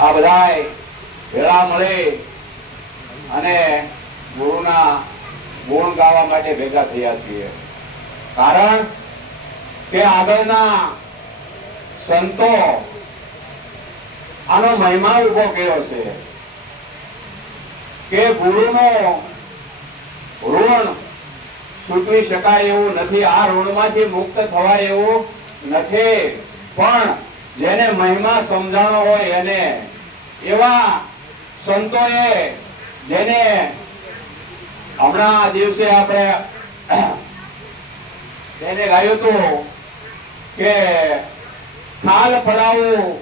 આ બધાય ભેળા મળે અને ગુરુના ગુણ ગાવા માટે ભેગા થયા છીએ. કારણ કે આગળના સંતો આનો મહિમા ઊભો કર્યો છે કે ગુરુનો ઋણ ચૂકવી શકાય એવું નથી. આ ઋણમાંથી મુક્ત થવાય એવું નથી. પણ જેને મહિમા સમજાણો હોય એને. એવા સંતોએ જેને હમણાં દિવસે આપણે એને ગાયું હતું કે થાલ ફડાવું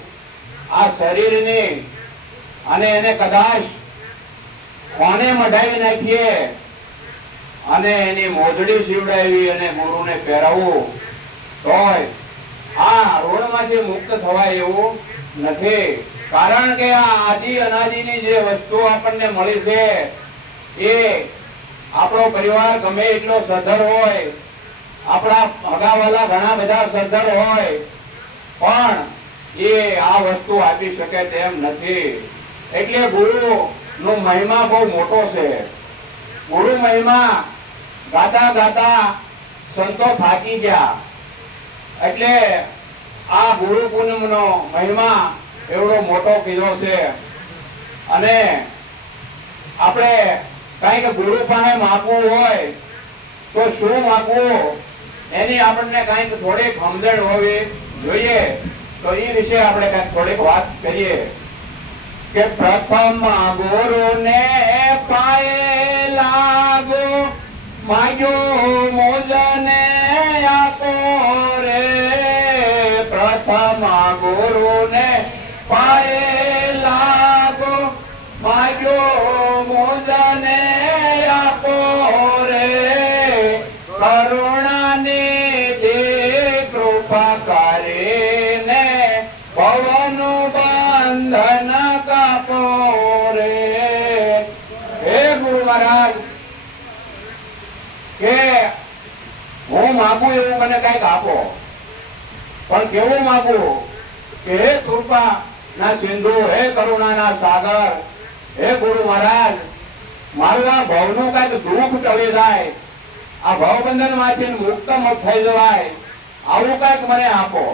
આ શરીરની અને એને કદાચ કોને મઢાવી નાખીએ અને એની મોજડી સીવડાવી અને ગુરુને પહેરાવવું તોય આ ઋણમાંથી મુક્ત થવાય એવું નથી. કારણ કે આ આદિ અનાદિની જે વસ્તુ આપણને મળી છે, એ આપણો પરિવાર ગમે એટલો સધર હોય, આપણા અગાવાલા ઘણા બધા સધર હોય, પણ એ આ વસ્તુ આપી શકે તેમ નથી. એટલે ગુરુ નો મહિમા બહુ મોટો છે. ગુરુ મહિમા ગાતા ગાતા સંતો થાકી ગયા. એટલે આ ગુરુ પૂનમ નો મહિમા એવડો મોટો કીધો છે. અને આપણે કંઈક ગુરુ પાસે માગવું હોય, તો શું માગવું? એની આપણને કંઈક થોડીક સમજણ હોવી જોઈએ. તો એ વિશે આપણે કંઈક થોડીક વાત કરીએ. કે પ્રથમ ગુરુને પાયે લાગો, માગ્યો મોજને પ્રથમ ગુરુને પાયે લાગો, માગ્યો મોજને આપો રે. કરુણાની દે કૃપા કરીને, પવનું બંધન કાપો રે. હે ગુરુ મહારાજ, કે હું માગું એવું મને કંઈક આપો. પણ કેવું માગું કે હે કૃપા ના સિંધુ, હે કરુણા ના સાગર, હે ગુરુ મહારાજ, મારું ભવનું કંઈક દુઃખ ટળી જાય, આ ભવબંધનમાંથી મુક્ત થઈ જવાય, આવું કંઈક મને આપો.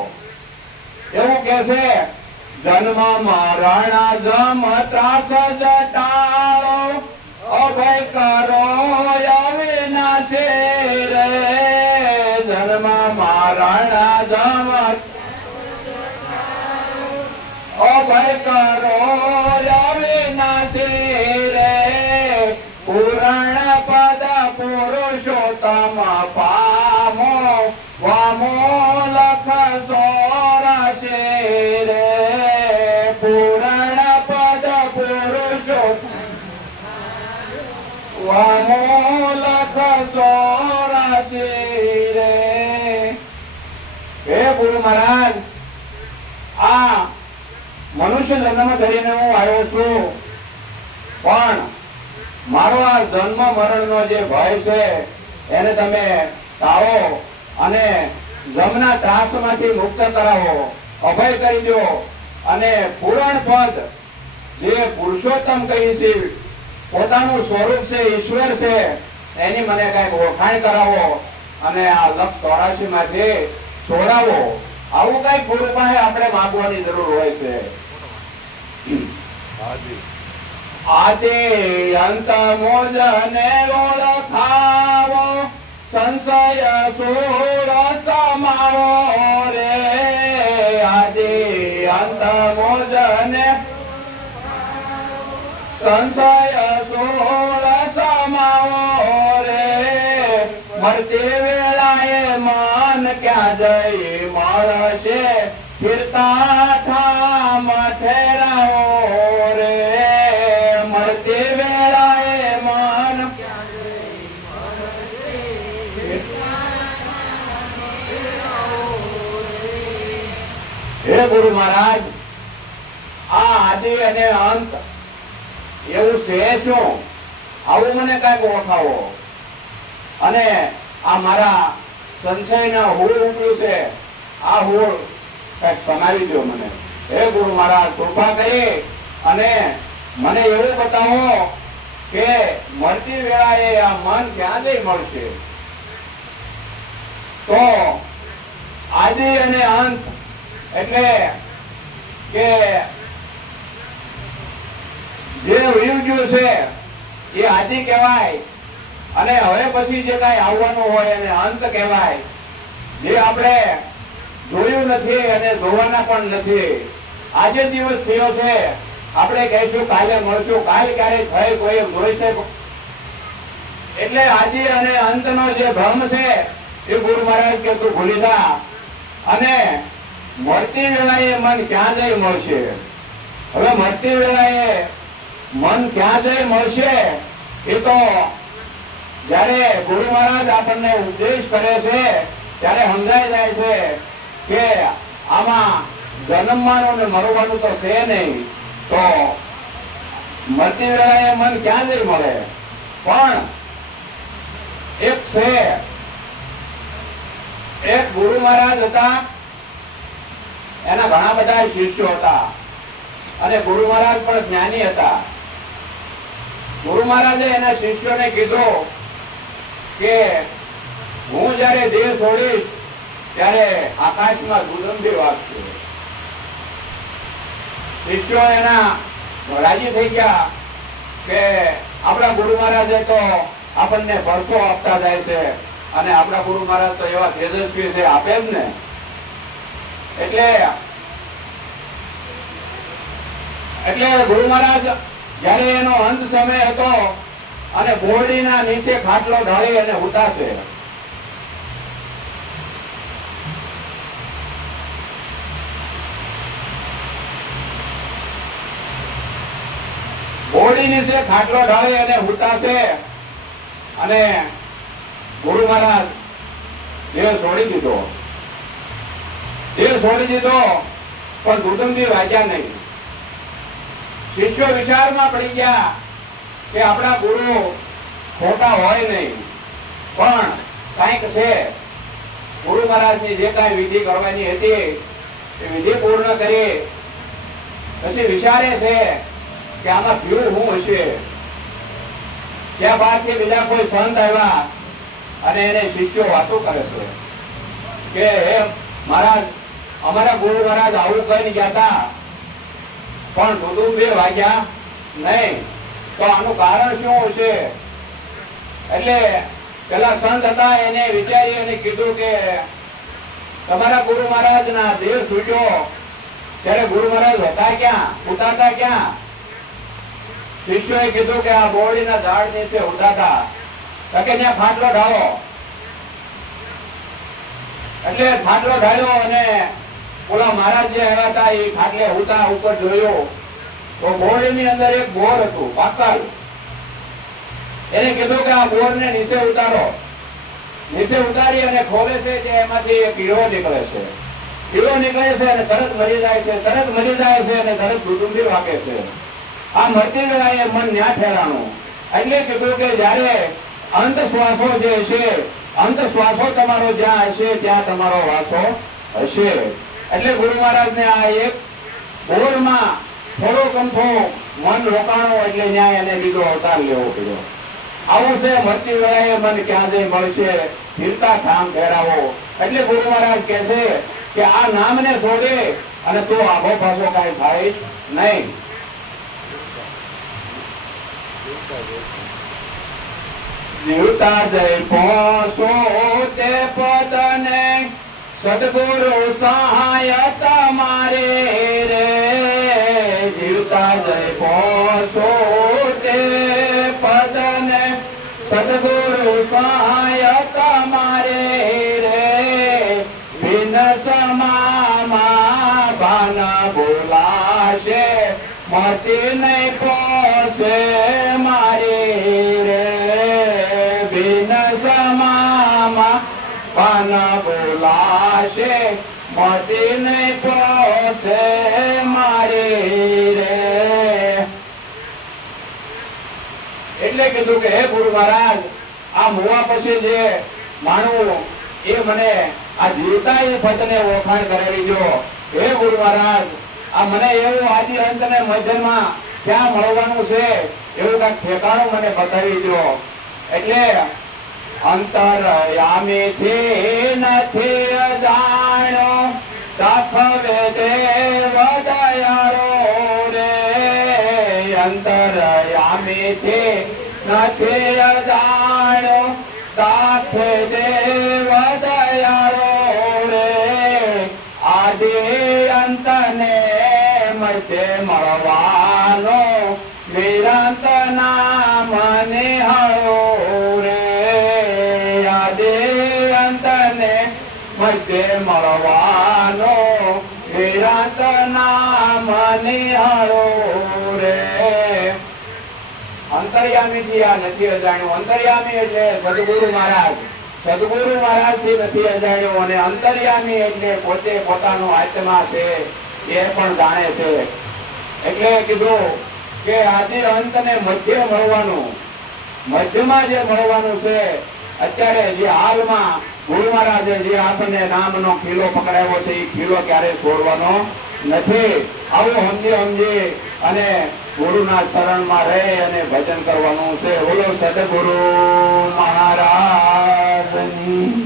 એવું કે છે જન્મ મરણ જમ ત્રાસ જટાળો, અભય કરો અવિનાશે રે. જન્મ મરણ જમ અભય કરો અવિનાશે રે પૂરણ પદ પુરુષોત્તમ પામો વામો લખ સોરશે રે પૂરણ પદ પુરુષોત્તમ વામો લખ સોરશે રે હે ગુરુ મહારાજ આ મનુષ્ય જન્મ કરીને હું આવ્યો છું. પણ મારો આ જન્મ મરણનો જે ભય છે, એને તમે તાવો અને જમના ત્રાસમાંથી મુક્ત કરાવો. અભય કરી દો અને પૂરણ પદ જે પુરુષોત્તમ કહી પોતાનું સ્વરૂપ છે, ઈશ્વર છે, એની મને કંઈક ઓળખાણ કરાવો અને આ લક્ષ ચોરાશી માંથી છોડાવો. આવું કઈ ગુરુ આપણે માગવાની જરૂર હોય છે. આદિ અંત મોજને ઓળખાવો, સંશય સુર સમાવો રે. આજે અંત મોજને સંશય સુર સમાવો રે. મરતી વેળાએ માન ક્યાં જઈ મળશે ફિરતા હે ગુરુ મહારાજ, આ આદિ અને અંત, એવું છે શું? આવું મને કંઈક ઓળખાવો. અને આ મારા સંશયના હોળ ઉઠ્યું છે. આ હોળ કંઈક સમાવી દો મને. હે ગુરુ મહારાજ, કૃપા કરી અને મને એવું બતાવો કે મળતી વેળાએ આ મન ક્યાં જઈ મળશે? તો આદિ અને અંત એટલે કે જે વયું છે, એ આદિ કહેવાય. અને હવે પછી જે કાંઈ આવવાનું હોય એને અંત કહેવાય. જે આપણે જોયું નથી અને જોવાના પણ નથી. આજે દિવસ થયો છે. આપણે કહીશું, કાલે મળશું. કાલ ક્યારે થઈ કોઈ જોઈશે એટલે આજે અને અંતનો જે ભ્રમ છે, એ ગુરુ મહારાજ કે તું ભૂલી અને મળતી વેળાએ મન ક્યાં જઈ મળશે? હવે મળતી વેળાએ મન ક્યાં જઈ મળશે? એ તો જ્યારે ગુરુ મહારાજ આપણને ઉપદેશ કરે છે, ત્યારે સમજાઈ જાય છે કે આમાં જન્મવાનું ને મરવાનું તો છે નહીં. તો મરતી વેળાએ મન ક્યાં જઈ મળે? પણ એક છે, એક ગુરુ મહારાજ હતા એના ઘણા બધા શિષ્યો હતા. અને ગુરુ મહારાજ પણ જ્ઞાની હતા. ગુરુ મહારાજે એના શિષ્યોને કીધું કે, હું જયારે દેહ છોડીશ, ત્યારે આકાશમાં દુર્ગંધી વાગશે. શિષ્યો એના રાજી થઈ ગયા કે, આપણા ગુરુ મહારાજે તો આપણને ભરસો આપતા જાય છે. અને આપણા ગુરુ મહારાજ તો એવા તેજસ્વી છે, આપે ને એટલે એટલે ગુરુ મહારાજ, જયારે એનો અંત સમય હતો અને બોરડીના નીચે ખાટલો ઢાળી અને ઉતાશે બોરડી નીચે ખાટલો ઢાળી અને ઉતાશે અને ગુરુ મહારાજ, એ છોડી દીધો. દેહ છોડી દીધો પણ દુદંબી વાંચ્યા નહીં. શિષ્યો વિચારમાં પડી ગયા કે આપણા ગુરુ ખોટા હોય નહીં. પણ કાંઈક છે. ગુરુ મહારાજની જે કાંઈ વિધિ કરવાની હતી, એ વિધિ પૂર્ણ કરી. પછી વિચારે છે કે આમાં ક્યુ શું હશે? ત્યાં બહારથી બીજા કોઈ સંત આવ્યા અને એને શિષ્યો વાતો કરે છે કે, હે મહારાજ અમારા ગુરુ મહારાજ આવું કહીને ગયા હતા. પણ બે વાગ્યા નહીં. તો આનું કારણ શું હશે? એટલે પેલા સંત હતા, એને વિચારી અને કીધું કે તમારા ગુરુ મહારાજ ના દેહ છૂટ્યો. ત્યારે ગુરુ મહારાજ હતા ક્યાં? ઉતારતા ક્યાં? શિષ્યોએ કીધું કે આ બોડીના ઝાડ નીચે ઉતારતા. તો કે ત્યાં ફાટલો ઢાળો. એટલે ફાટલો ઢાળ્યો અને ઓલા મહારાજ જે હતા, એ ખાટલે ઉતા ઉપર જોયો. તો બોરડીની અંદર એક બોર હતું પાકલ એને કીધું કે આ બોર ને નીચે ઉતારો. નીચે ઉતારી અને ખોલે છે કે એમાંથી એક કીડો નીકળે છે. કીડો નીકળે છે અને તરત મરી જાય છે, તરત મરી જાય છે અને તરત કુટુંબી વાગે છે. આ મરતી વેળાએ મન ન્યા ઠેરાણું. એટલે કીધું કે જ્યારે અંત શ્વાસો જે છે અંત શ્વાસો તમારો જ્યાં હશે, ત્યાં તમારો વાસો હશે. એટલે ગુરુ મહારાજ ને આ એક બોરમાં થોડો કંઠો મન રોકાણો એટલે ન્યાય એને બીજો અવતાર લેવો પડ્યો. આવું છે મરતી વેળાએ મન ક્યાં જઈ મળશે? ફિરતા ઠામ ફેરાવો. એટલે ગુરુ મહારાજ કહે છે કે આ નામને છોડે અને તો આભો પાછો કાંઈ થાય નહીં. જીવતા જય પહોંચો તે પદને સદગુરુ સહાય તમારે રે. જીવતા જય પોસો તે પદને. સદગુરુ સહાય ભાન બોલાશે મોતી નહીં પોસે મારી રે. એટલે કીધું કે, હે ગુરુ મહારાજ, આ મોવા પછી જે માનવું એ મને આ જીવતા એ પદને ઓળખાણ કરાવી જો હે ગુરુ મહારાજ, આ મને એવું આદિ અંત ને મધ્યમાં ક્યાં મળવાનું છે? એવું કંઈક ઠેકાણું મને બતાવી દો એટલે અંતરયામીથી નથી અજાણ્યો દાખવે દેવ દયારો રે અંતરયામીથી નથી અજાણ્યો દાખવે દેવ દયારો રે આદિ અંતને મતે મળવાનો મધ્ય મળવાનો નિરંત નામ નિહાળો રે. અંતર્યામીથી આ નથી અજાણ્યું. અંતર્યામી એટલે સદગુરુ મહારાજ. સદગુરુ મહારાજથી નથી અજાણ્યું અને અંતર્યામી એટલે પોતે પોતાનો આત્મા છે એ પણ જાણે છે. એટલે કીધું કે આજે અંત ને મધ્ય મળવાનું. મધ્યમાં જે મળવાનું છે, અત્યારે જે હાલમાં ગુરુ મહારાજે જે આપણને નામનો ખીલો પકડાવ્યો છે એ ખીલો ક્યારે છોડવાનો નથી? આવું સમજે સમજે અને ગુરુના શરણમાં રહે અને ભજન કરવાનું છે. બોલો સદગુરુ મહારાજની.